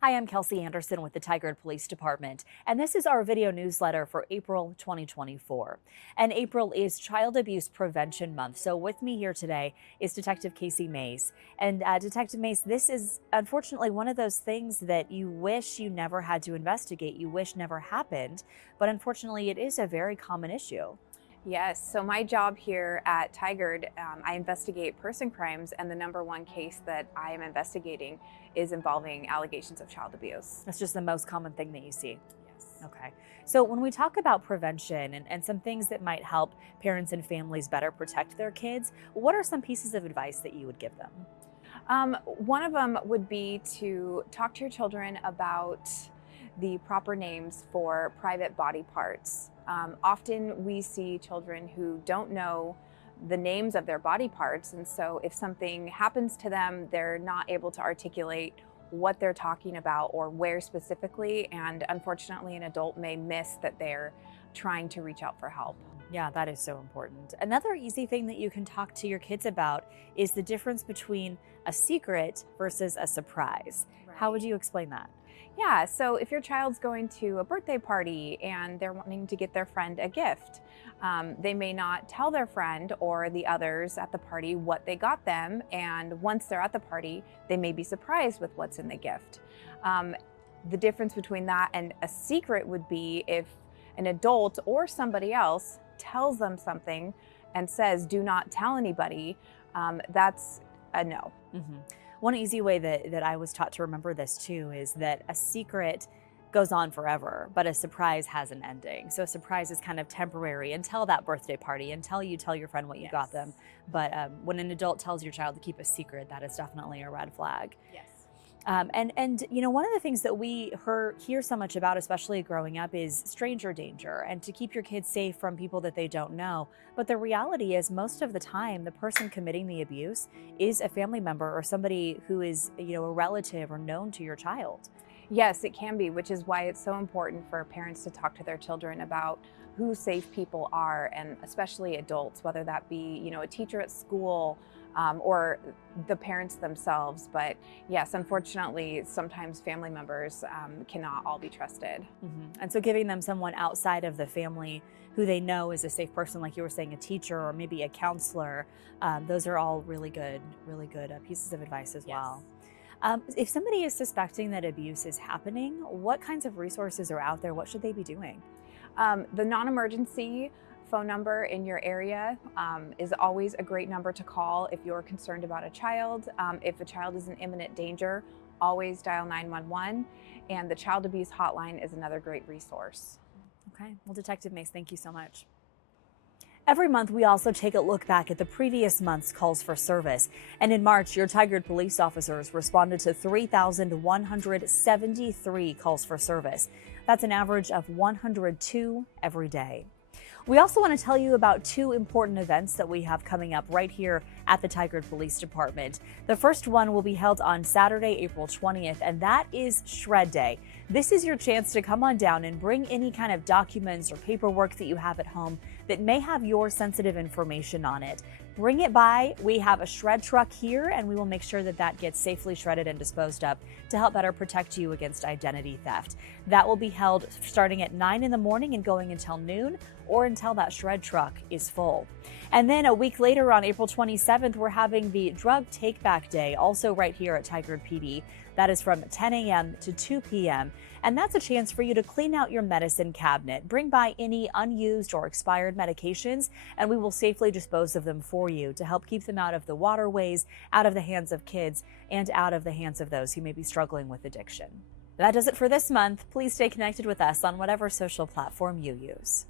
Hi, I'm Kelsey Anderson with the Tigard Police Department, and this is our video newsletter for April 2024. And April is Child Abuse Prevention Month. So with me here today is Detective Casey Mays. And Detective Mays, this is unfortunately one of those things that you wish you never had to investigate, you wish never happened, but unfortunately it is a very common issue. Yes, so my job here at Tigard, I investigate person crimes, and the number one case that I am investigating is involving allegations of child abuse. That's just the most common thing that you see. Yes. Okay. So when we talk about prevention and some things that might help parents and families better protect their kids, what are some pieces of advice that you would give them? One of them would be to talk to your children about the proper names for private body parts. Often we see children who don't know the names of their body parts, and so if something happens to them, they're not able to articulate what they're talking about or where specifically, and unfortunately an adult may miss that they're trying to reach out for help. Yeah, that is so important. Another easy thing that you can talk to your kids about is the difference between a secret versus a surprise. How would you explain that? Yeah, so if your child's going to a birthday party and they're wanting to get their friend a gift, they may not tell their friend or the others at the party what they got them, and once they're at the party, they may be surprised with what's in the gift. The difference between that and a secret would be if an adult or somebody else tells them something and says, do not tell anybody, that's a no. Mm-hmm. One easy way that I was taught to remember this too is that a secret goes on forever, but a surprise has an ending. So a surprise is kind of temporary until that birthday party, until you tell your friend what you got them. But when an adult tells your child to keep a secret, that is definitely a red flag. Yes. And you know, one of the things that we hear so much about, especially growing up, is stranger danger and to keep your kids safe from people that they don't know. But the reality is most of the time, the person committing the abuse is a family member or somebody who is, you know, a relative or known to your child. Yes, it can be, which is why it's so important for parents to talk to their children about who safe people are, and especially adults, whether that be, you know, a teacher at school, or the parents themselves. But yes, unfortunately, sometimes family members cannot all be trusted. Mm-hmm. And so giving them someone outside of the family who they know is a safe person, like you were saying, a teacher or maybe a counselor, those are all really good pieces of advice as well. If somebody is suspecting that abuse is happening, what kinds of resources are out there? What should they be doing? The non-emergency phone number in your area is always a great number to call if you're concerned about a child. If a child is in imminent danger, always dial 911. And the child abuse hotline is another great resource. Okay, well, Detective Mace, thank you so much. Every month, we also take a look back at the previous month's calls for service. And in March, your Tigard police officers responded to 3,173 calls for service. That's an average of 102 every day. We also want to tell you about two important events that we have coming up right here at the Tigard Police Department. The first one will be held on Saturday, April 20th, and that is Shred Day. This is your chance to come on down and bring any kind of documents or paperwork that you have at home that may have your sensitive information on it. Bring it by. We have a shred truck here, and we will make sure that that gets safely shredded and disposed of to help better protect you against identity theft. That will be held starting at 9 in the morning and going until noon, or until that shred truck is full. And then a week later on April 27th, we're having the Drug Takeback Day, also right here at Tigard PD. That is from 10 a.m. to 2 p.m. And that's a chance for you to clean out your medicine cabinet. Bring by any unused or expired medications, and we will safely dispose of them for you to help keep them out of the waterways, out of the hands of kids, and out of the hands of those who may be struggling with addiction. That does it for this month. Please stay connected with us on whatever social platform you use.